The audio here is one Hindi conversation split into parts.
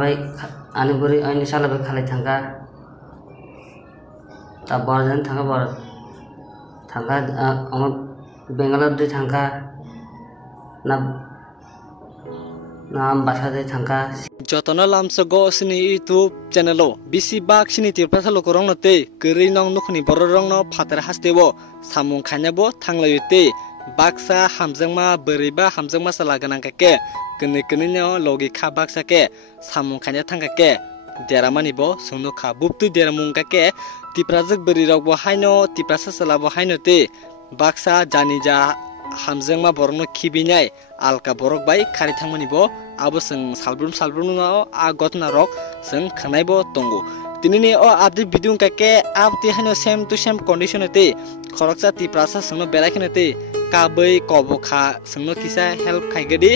खाबाय आनि बुरै आइनि सालाबाय खालाय थांगा ता बरजन थांगा बर थांगा अमर बेंगालुरु दे थांगा ना नाम बासा दे थांगा जतन लामसगो सिनी यूट्यूब चैनलो बिसी बाग सिनी तिरपासालो करंग नते करै नंग नुखनि बर रंग न फातर हास्तेबो सामुं खान्याबो थांलायोते बाक्सा हामजोंमा बोरैबा हामजोंमा साला गोनां काके कनै कनैनो लगे खा बाक्सा के सामुं खान्या थांगा के देरामानिबो सोंनो खा बुपतु देरामुं काके तिप्राजक बोरै रावबो हायनो तिप्रासा सालाबो हायनोते बाक्सा जानिजा हामजोंमा बरंनो खिबिनाय आलका बरक बाय खारि थांमानिबो आबो जों सालब्रुम आ गतना रक जों खानायबो तंगो तिनिनि ओ आपडेट भिडियो काके आपति हानो सेम टू सेम कंडीशन ते खरकसा तिप्रासा संनो बेलाखिनते काबै कबखा संनो किसा हेल्प खाइगदि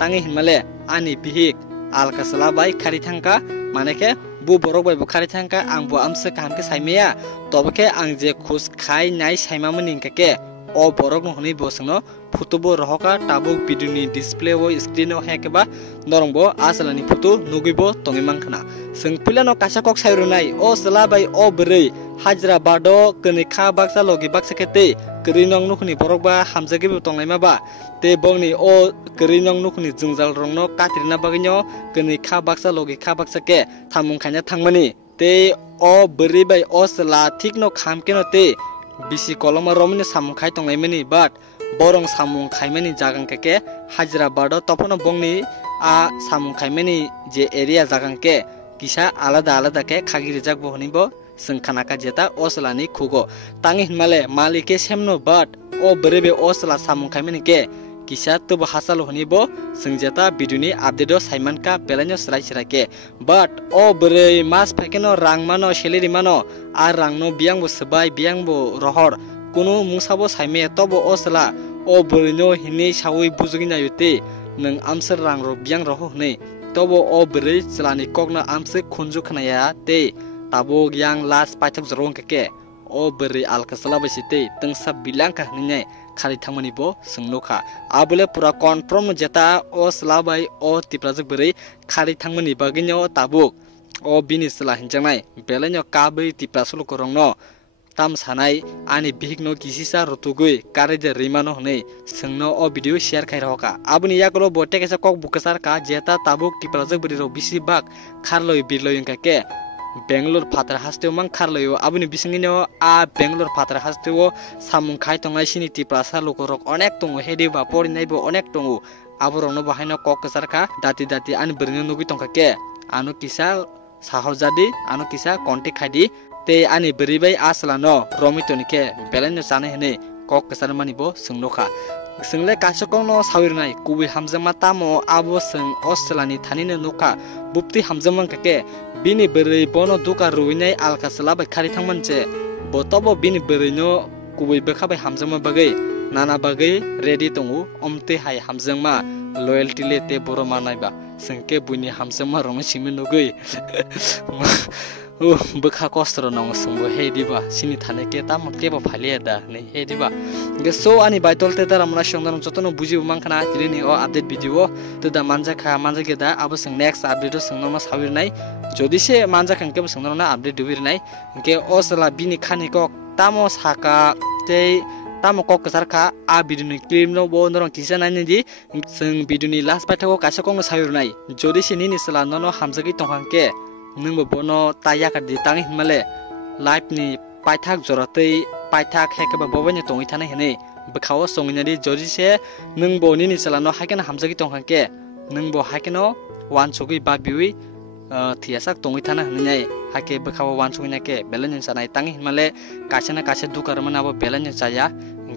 तांगे हिनमाले आनि बिहिक आलका सला बाय खारि थांका मानेके बु बरक बाय खारि थांका आंबो आमसे कामके साइमेया तबके आं जे खुस खाइ नाय साइमामनि काके ओ बरक न हनि बसनो फुटबो रहका टाबुक भिडियोनि डिसप्ले वो स्क्रिन ओ हेकेबा नरंबो आसलानि फुटो नुगिबो तंगि मांखना जों पिलानो कासाकक सायरुनाय ओ सला बाय ओ बोरै हाजरा बाडो कनै खा बाक्सा लगे बाक्सा केते करै नंग नुखनि बरक बा हामजागिबो तंनाय माबा ते बंनि ओ करै नंग नुखनि जुंजाल रंनो कातिरना बागिनो कनै खा बाक्सा लगे खा बाक्सा के थामुं खायना थांमानि ते ओ बोरै बाय ओ सला ठीक न खामकेनो ते बिसि कलमा रमनि सामुं खाय तंनायमनि बाट बरं सामुं खायमानि जागां के हाजिरा बाडो तपनो बंनि आ सामुं खायमानि जे एरिया जागां के किसा आलादा के खागिरि जागबो हनिबो जों खानाका जेता ओसलानि खुगो तांगे हिमाले मालिके सेमनो बाट ओ बोरेबे ओसला सामुं खायमानि के किसा तब हासाल हनिबो जों जेता भिडियोनि आपडेटो साइमानका बेलानो सराय के बाट ओ बोरै मास फाकेनो रां मानो सेलेरि मानो आ रांनो बियांबो सबाय बियांबो रहर कुनु मुसाबो साइमे तब ओसला ओ बोरैनो हिनि सावै बुजुगिना युते नों आमसर रां रो बियां रहो हनै तब ओ बोरै चलानि कगना आमसे खुनजु खनाया ते ताबो गियां लास पाइथक जरong के ओ बोरै आलकसला बसिते तंसा बिलांका हनै खारि थांमनिबो सोंनोखा आबले पुरा कनफर्म जेता ओ सलाबाय ओ तिप्राजक बोरै खारि थांमनि बागिनो ताबुक ओ बिनिसला हिनजांनाय बेलानो काबै तिप्रासुल करंनो ताम सानाय आनि बिहिकनो किसिसा रतुगुइ कारेजे रिमानो हनै सोंनो ओ भिडियो शेयर खाइ रहका आबनि याकलो बोटे केसा कक बुकसार का जेता ताबुक तिप्राजक बोरै रो बिसि बाग खारलय बिरलयंका के बेंगलोर फातर हास्तेव मान खारलयो आबनि बिसिंगिनो आ बेंगलोर फातर हास्तेव सामुं खाय तंगाय सिनि तिप्रासा लोकरक अनेक तंगो हेदिबा परिनायबो अनेक तंगो आबरनो बाहायनो कक कसारका दाति आनि बोरनो नुगि तंका के आनो किसा साहजादि आनो किसा कन्टेक्ट खायदि ते आनि बोरैबाय आसलानो रमितनिके बेलानो जाने हनै कक कसार मानिबो सोंनोखा सोंले कासकनो साविरनाय कुबि हामजमा तामो आबो सों ओसलानि थानिनो नोखा बुप्ति हामजमन के बिनि बोरै बनो दुका रुइनाय आलका सलाबाय खारि थांमनचे बतबो बिनि बोरैनो कुबि बेखाबाय हामजमा बागै नाना बागै रेडी दंगु अमते हाय हामजमा लयल्टी लेते बरो मानायबा सोंके बुनि हामजमा रंग सिमि नुगै बखा कस्त्र नंग संबो हेदिबा सिनि थाने के ताम केबो फालिया दा नै हेदिबा गेसो आनि बाइतलते तारामना संदन जतनो बुजिबो मांखना दिनि ओ अपडेट भिडियो तदा मानजा गेदा अब जों नेक्स्ट अपडेट संनो साविरनाय जदिसे मानजा खांकेबो संनो अपडेट दुबिरनाय के ओसला बिनि खानिको तामो साका ते तामो कक सरका आ भिडियोनि क्लिप नो बो नरं किसा नायनि जों भिडियोनि लास्ट पाइथाको कासकनो साविरनाय जदिसे निनि सला ननो हामजागि तंहांके नोंबो बनो तायाकादि तांगे हिमाले लाइफ नि पाइथाक जरतै पाइथाक हेकेबा बबायनि तंगि थानाय हनै बखाव संगिनादि जजिसे नोंबो निनि सलानो हाकेन हामजागि तंहांके नोंबो हाकेनो वानसुगि बाबिउइ थियासाक तंगि थाना हनै हाके बखाव वानसुगिनाके बेलेन जानाय तांगे हिमाले कासेना कासे दुकारमनाबो बेलेन जाया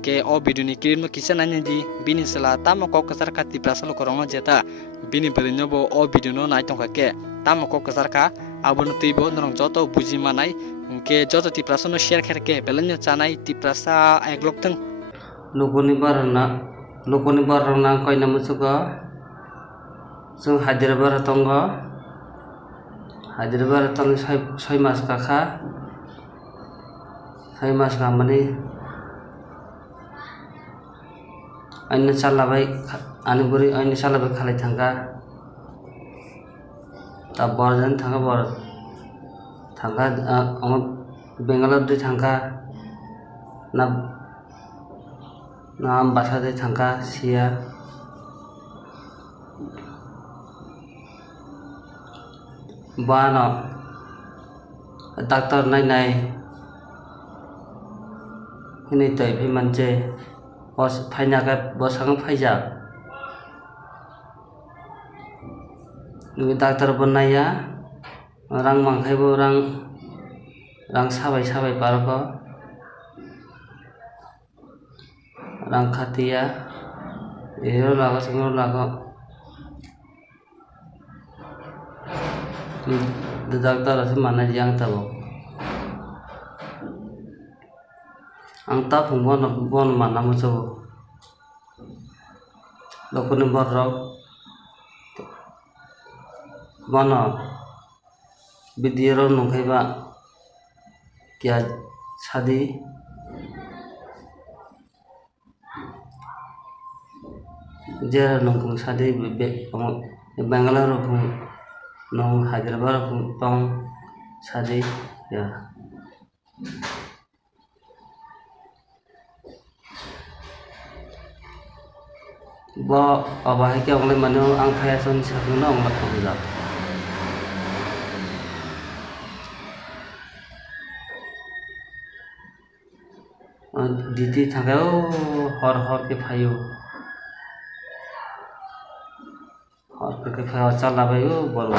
के ओ भिडियोनि क्लिप किसा नायनि बिनि सला ताम कक सरका तिप्रासलो करंनो जेता बिनि बोरैनोबो ओ भिडियोनो नाय तंखाके ताम कक सरका आबनो तैबो नरं जतो बुजि मानाय के जतो तिप्रासनो शेयर खेरके बेलेन जानाय तिप्रासा एकलक्थं लोकनि बारना कयना मुसुगा जों हायद्राबाद तंग 6 मास काखा 6 मास गामनि आइनो सालाबाय आनि बुरै आइनो सालाबाय खालाय थांगा दा बरजन थांगा बेंगालर दे थांगा ना बासा दे थांगा सिया बानो डॉक्टर नाय हनै तै फै मानसे बस फाइनाका बसांग फाइजा डॉक्टर बनाया रां मांखायबो रां साबाय बारको रां खातिया एरो लागो संगो लागो डॉक्टर से माना जियांग तबो आं ता फुंबन माना मुसो लोकनि बरराव बनो बिदिरो नंखायबा क्या सादी जे नंगुं सादी Bengaluru नong Hyderabad pang sadi ya bo abahai ke ongle mano ang fashion sakno ong lakha diti thangao hor ke phayo hor ke phayo chala bayo bor